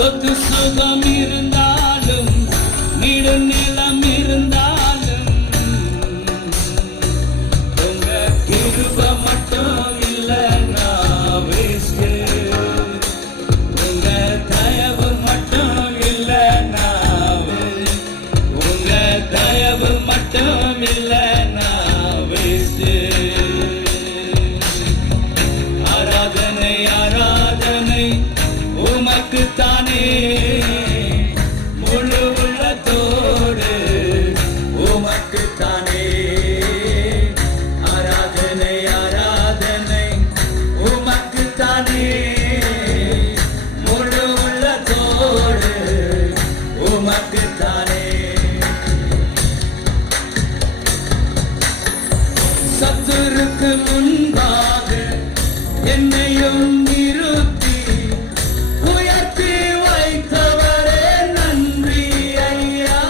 சொத்து சுகம் இருந்தாலும் நீடு நிலம் இருந்தாலும் உங்க கிருபை மட்டும் இல்லைன்னா வேஸ்ட். உங்க தயவு மட்டும் இல்லைன்னா, உங்க தயவு மட்டும் இல்லைன்னா வேஸ்ட். ஆராதனை ஆராதனை உமக்குத்தானே, முழு உள்ளத்தோடு உமக்குத்தானே. ஆராதனை ஆராதனை உமக்குத்தானே, முழு உள்ளத்தோடு உமக்குத்தானே. சத்துருக்கு முன்பாக என்னையும் நிறுத்தி உயர்த்தி வைத்தவரே நன்றி ஐயா.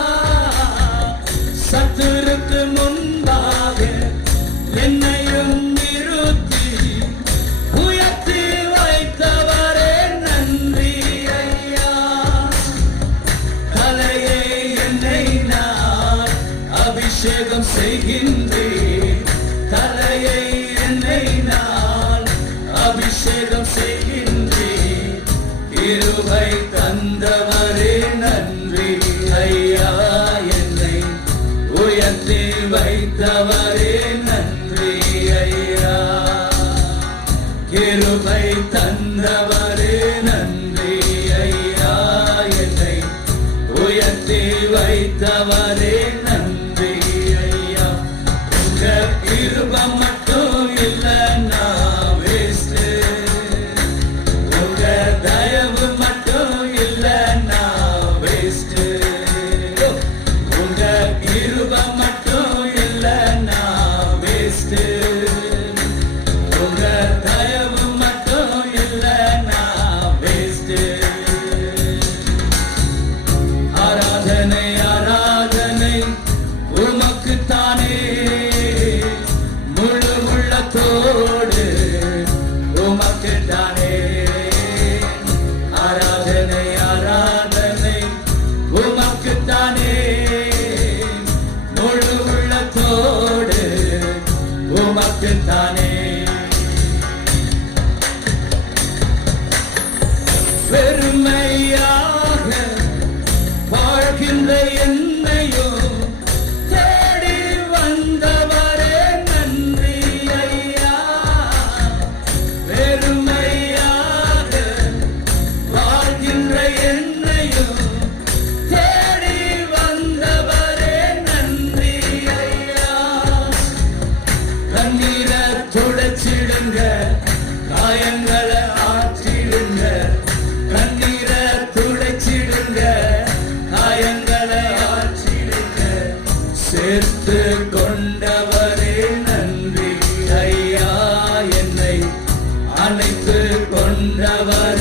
சத்துருக்கு முன்பாக என்னையும் நிறுத்தி உயர்த்தி வைத்தவரே நன்றி ஐயா. கலையை என்னை நான் அபிஷேகம் செய்கின்றேன், தலையை என்னை நான் அபிஷேகம் செய்கின்றேன். கிருபை தந்தவரே நன்றி ஐயா, என்னை உயர்த்தி வைத்தவரே நன்றி ஐயா. கிருபை தந்தவரே நன்றி ஐயா, என்னை உயர்த்தி வைத்தவரே நன்றி ஐயா. உங்க கிருபை மட்டும் இல்லைன்னா வேஸ்ட். உங்க தயவு மட்டும் இல்லைன்னா வேஸ்ட். உங்க கிருபை மட்டும் இல்லைன்னா வேஸ்ட். உங்க தயவு மட்டும் இல்லைன்னா வேஸ்ட். ஆராதனை ஆராதனை உமக்குத்தானே, முழு உள்ளத்தோடு உமக்குத்தானே. ஆராதனை ஆராதனை உமக்குத்தானே, முழு உள்ளத்தோடு உமக்குத்தானே. பெருமையாக வாழ்கின்ற என்னையோ தேடி வந்தவரே நன்றி ஐயா. பெருமையாக வாழ்கின்ற என்னையோ தேடி வந்தவரே நன்றி ஐயா. கண்ணீரை துடைச்சிடுங்க, காயங்களை ஆற்றிடுங்க. கண்ணீரை துடைச்சிடுங்க, காயங்களை ஆற்றிடுங்க. சேர்த்து கொண்டவரே நன்றி ஐயா, என்னை அணைத்து கொண்டவரே